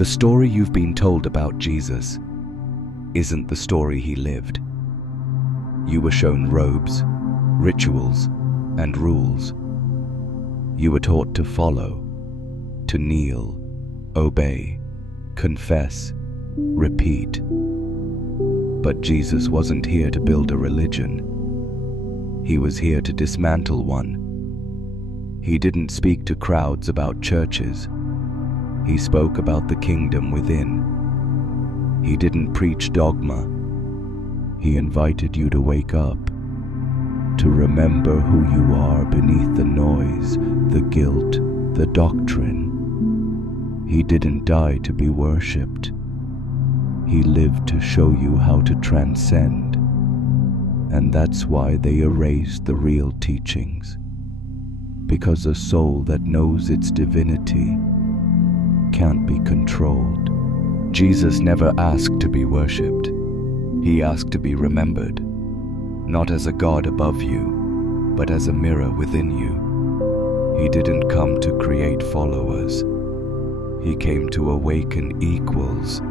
The story you've been told about Jesus isn't the story he lived. You were shown robes, rituals, and rules. You were taught to follow, to kneel, obey, confess, repeat. But Jesus wasn't here to build a religion. He was here to dismantle one. He didn't speak to crowds about churches. He spoke about the kingdom within. He didn't preach dogma. He invited you to wake up, to remember who you are beneath the noise, the guilt, the doctrine. He didn't die to be worshipped. He lived to show you how to transcend. And that's why they erased the real teachings. Because a soul that knows its divinity can't be controlled. Jesus never asked to be worshipped. He asked to be remembered, not as a God above you, but as a mirror within you. He didn't come to create followers. He came to awaken equals.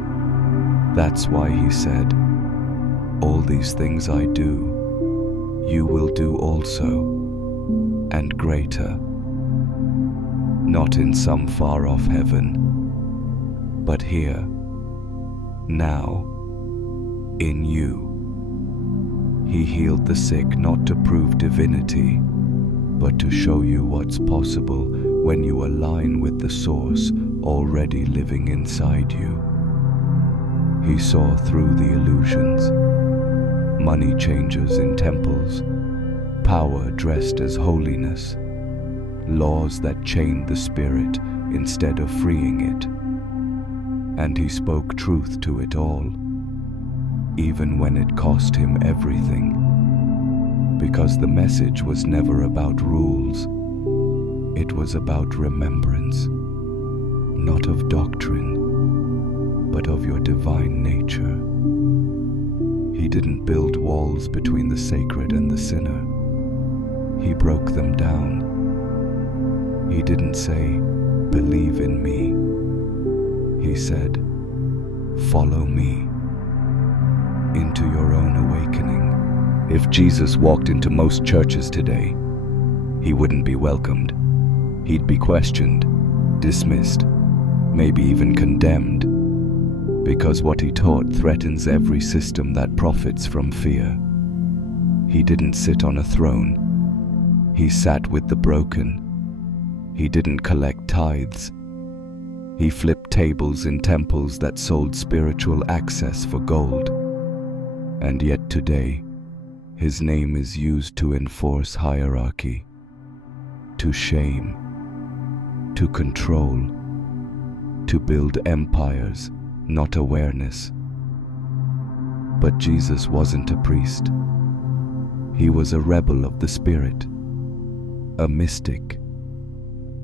That's why he said, "All these things I do, you will do also, and greater." Not in some far-off heaven, but here, now, in you. He healed the sick not to prove divinity, but to show you what's possible when you align with the source already living inside you. He saw through the illusions, money changers in temples, power dressed as holiness, laws that chained the spirit instead of freeing it. And he spoke truth to it all, even when it cost him everything, because the message was never about rules. It was about remembrance, not of doctrine, but of your divine nature. He didn't build walls between the sacred and the sinner. He broke them down. He didn't say, "Believe in me." He said, "Follow me into your own awakening." If Jesus walked into most churches today, he wouldn't be welcomed. He'd be questioned, dismissed, maybe even condemned, because what he taught threatens every system that profits from fear. He didn't sit on a throne. He sat with the broken. He didn't collect tithes. He flipped tables in temples that sold spiritual access for gold. And yet today, his name is used to enforce hierarchy, to shame, to control, to build empires, not awareness. But Jesus wasn't a priest. He was a rebel of the spirit, a mystic,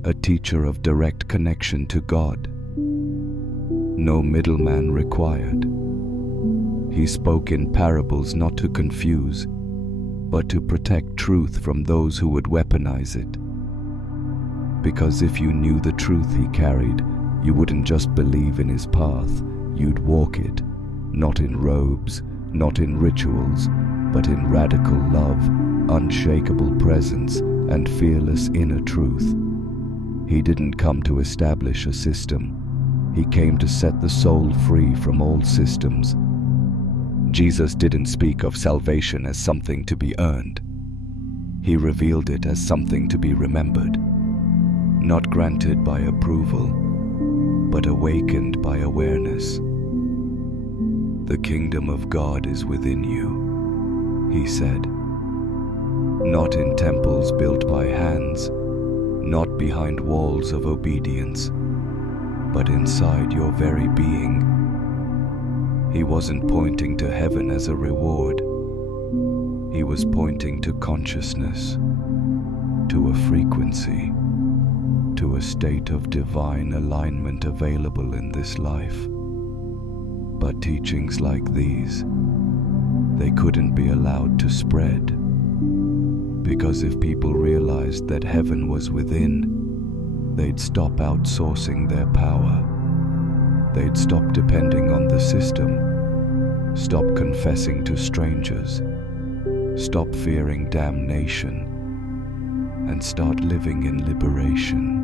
a teacher of direct connection to God. No middleman required. He spoke in parables not to confuse, but to protect truth from those who would weaponize it. Because if you knew the truth he carried, you wouldn't just believe in his path, you'd walk it, not in robes, not in rituals, but in radical love, unshakable presence, and fearless inner truth. He didn't come to establish a system. He came to set the soul free from all systems. Jesus didn't speak of salvation as something to be earned. He revealed it as something to be remembered, not granted by approval, but awakened by awareness. The kingdom of God is within you, he said, not in temples built by hands, not behind walls of obedience, but inside your very being. He wasn't pointing to heaven as a reward. He was pointing to consciousness, to a frequency, to a state of divine alignment available in this life. But teachings like these, they couldn't be allowed to spread, because if people realized that heaven was within, they'd stop outsourcing their power. they'd stop depending on the system, stop confessing to strangers, stop fearing damnation, and start living in liberation.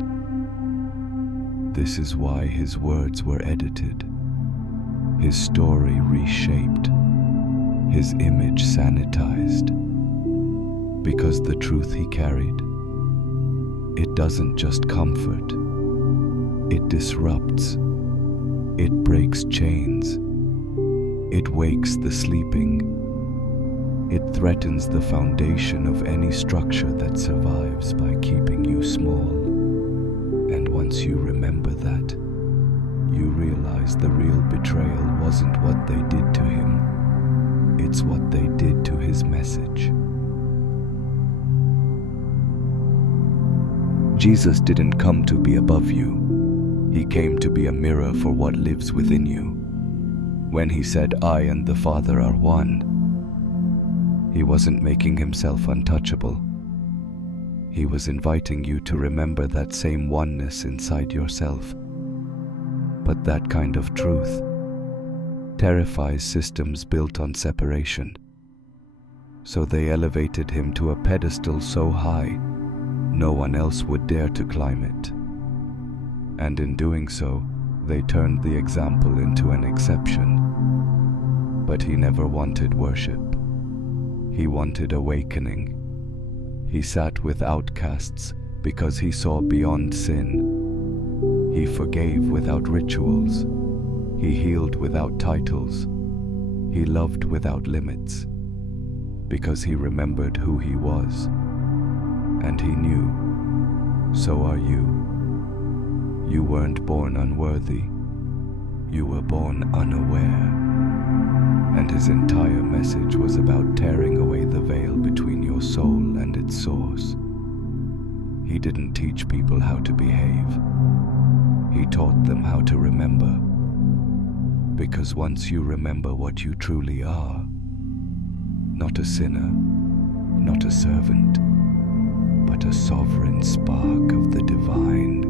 This is why his words were edited, his story reshaped, his image sanitized, because the truth he carried, it doesn't just comfort, it disrupts, it breaks chains, it wakes the sleeping, it threatens the foundation of any structure that survives by keeping you small. And once you remember that, you realize the real betrayal wasn't what they did to him, it's what they did to his message. Jesus didn't come to be above you. He came to be a mirror for what lives within you. When he said, "I and the Father are one," he wasn't making himself untouchable. He was inviting you to remember that same oneness inside yourself. But that kind of truth terrifies systems built on separation. So they elevated him to a pedestal so high, no one else would dare to climb it. And in doing so, they turned the example into an exception. But he never wanted worship. He wanted awakening. He sat with outcasts because he saw beyond sin. He forgave without rituals. He healed without titles. He loved without limits, because he remembered who he was. And he knew, so are you. You weren't born unworthy. You were born unaware. And his entire message was about tearing away the veil between your soul and its source. He didn't teach people how to behave. He taught them how to remember. Because once you remember what you truly are, not a sinner, not a servant, but a sovereign spark of the divine,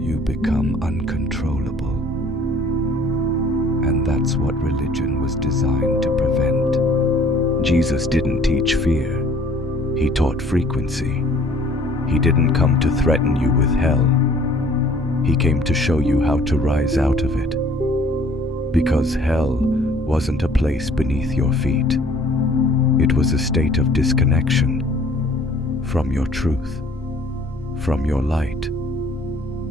you become uncontrollable. And that's what religion was designed to prevent. Jesus didn't teach fear. He taught frequency. He didn't come to threaten you with hell. He came to show you how to rise out of it. Because hell wasn't a place beneath your feet. It was a state of disconnection from your truth, from your light,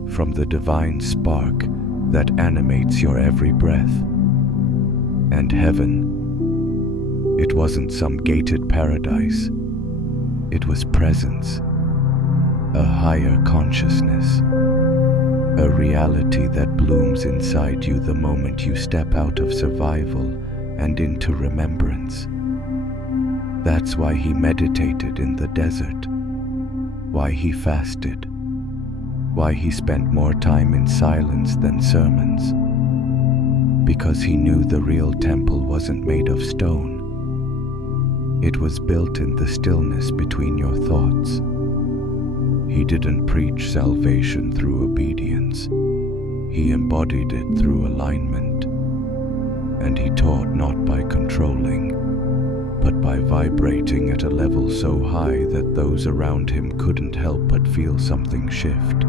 from the divine spark that animates your every breath. And heaven, it wasn't some gated paradise. It was presence, a higher consciousness, a reality that blooms inside you the moment you step out of survival and into remembrance. That's why he meditated in the desert, why he fasted, why he spent more time in silence than sermons, because he knew the real temple wasn't made of stone. It was built in the stillness between your thoughts. He didn't preach salvation through obedience. He embodied it through alignment. And he taught not by controlling, but by vibrating at a level so high that those around him couldn't help but feel something shift.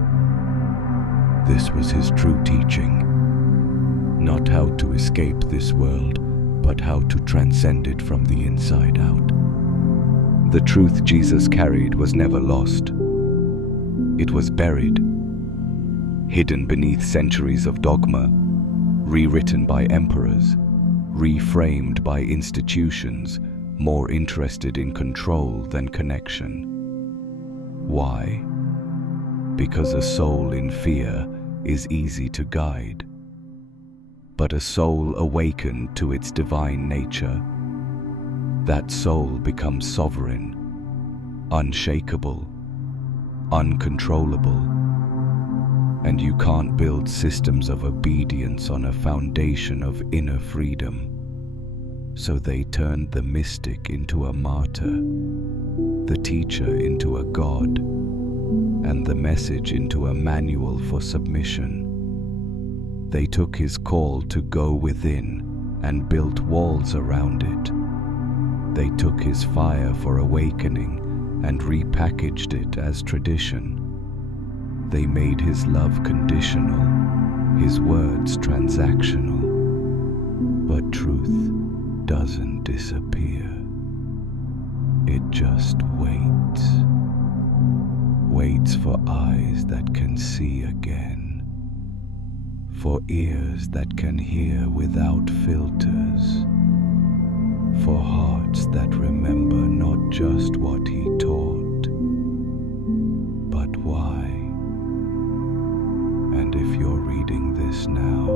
This was his true teaching. Not how to escape this world, but how to transcend it from the inside out. The truth Jesus carried was never lost. It was buried, hidden beneath centuries of dogma, rewritten by emperors, reframed by institutions more interested in control than connection. Why? Because a soul in fear is easy to guide. But a soul awakened to its divine nature, that soul becomes sovereign, unshakable, uncontrollable. And you can't build systems of obedience on a foundation of inner freedom. So they turned the mystic into a martyr, the teacher into a god, and the message into a manual for submission. They took his call to go within and built walls around it. They took his fire for awakening and repackaged it as tradition. They made his love conditional, his words transactional. But truth doesn't disappear. It just waits. Waits for eyes that can see again. For ears that can hear without filters. For hearts that remember not just what he taught, but why. And if you're reading this now,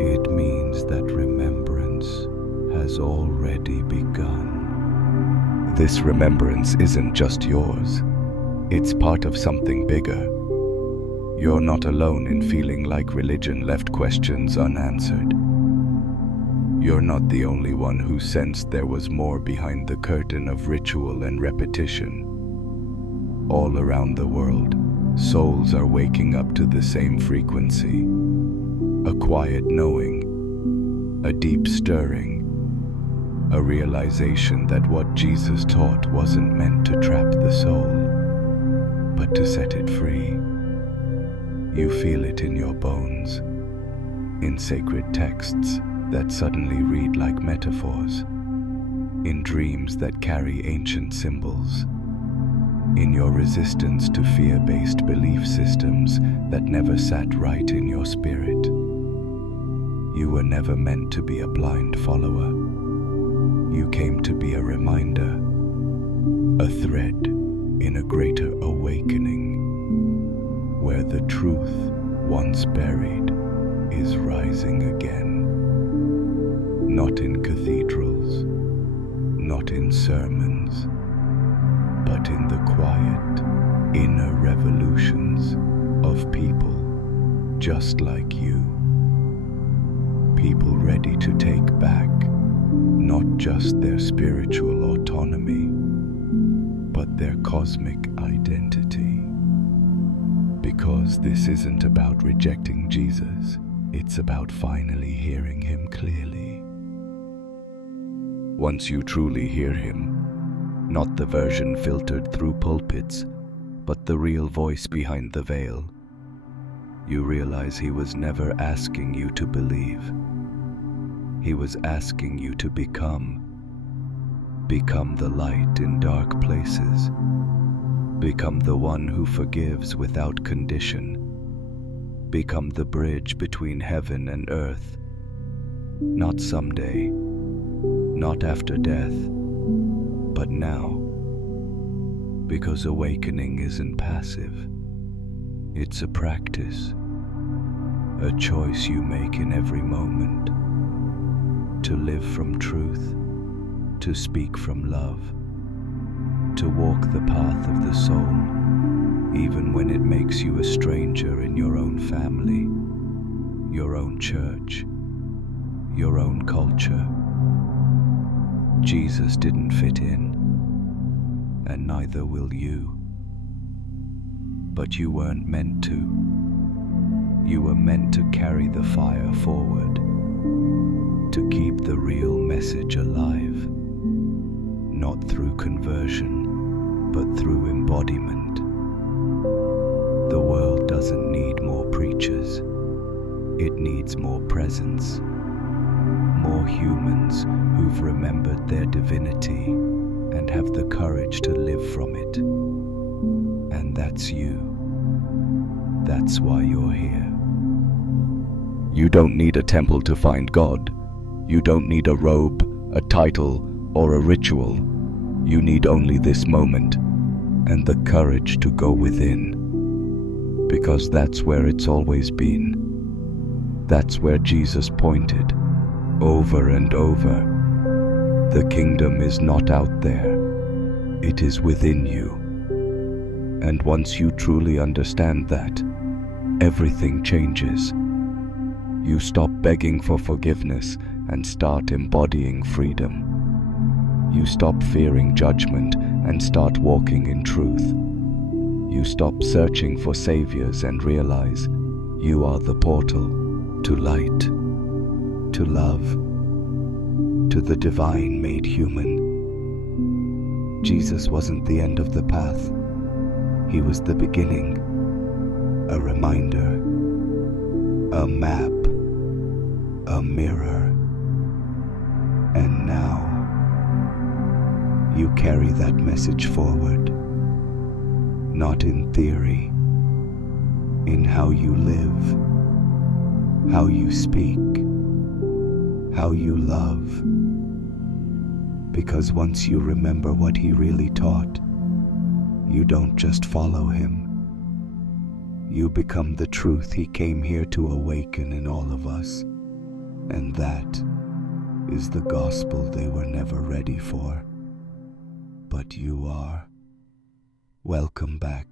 it means that remembrance has already begun. This remembrance isn't just yours. It's part of something bigger. You're not alone in feeling like religion left questions unanswered. You're not the only one who sensed there was more behind the curtain of ritual and repetition. All around the world, souls are waking up to the same frequency. A quiet knowing, a deep stirring, a realization that what Jesus taught wasn't meant to trap the soul, but to set it free. You feel it in your bones, in sacred texts that suddenly read like metaphors, in dreams that carry ancient symbols, in your resistance to fear-based belief systems that never sat right in your spirit. You were never meant to be a blind follower. You came to be a reminder, a thread in a greater awakening, where the truth once buried is rising again. Not in cathedrals, not in sermons, but in the quiet, inner revolutions of people just like you. People ready to take back not just their spiritual autonomy, but their cosmic identity. Because this isn't about rejecting Jesus, it's about finally hearing him clearly. Once you truly hear him, not the version filtered through pulpits, but the real voice behind the veil, you realize he was never asking you to believe. He was asking you to become the light in dark places, become the one who forgives without condition, become the bridge between heaven and earth, not someday, not after death, but now. Because awakening isn't passive, it's a practice, a choice you make in every moment, to live from truth, to speak from love, to walk the path of the soul, even when it makes you a stranger in your own family, your own church, your own culture. Jesus didn't fit in, and neither will you. But you weren't meant to. You were meant to carry the fire forward, to keep the real message alive, not through conversion, but through embodiment. The world doesn't need more preachers. It needs more presence, more humans who've remembered their divinity and have the courage to live from it. And that's you. That's why you're here. You don't need a temple to find God. You don't need a robe, a title, or a ritual. You need only this moment and the courage to go within. Because that's where it's always been. That's where Jesus pointed, over and over. The kingdom is not out there. It is within you. And once you truly understand that, everything changes. You stop begging for forgiveness and start embodying freedom. You stop fearing judgment and start walking in truth. You stop searching for saviors and realize You are the portal to light, to love, to the divine made human. Jesus wasn't the end of the path. He was the beginning, a reminder, a map, a mirror. And now, you carry that message forward, not in theory, in how you live, how you speak, how you love. Because once you remember what he really taught, you don't just follow him. You become the truth he came here to awaken in all of us. And that is the gospel they were never ready for. But you are. Welcome back.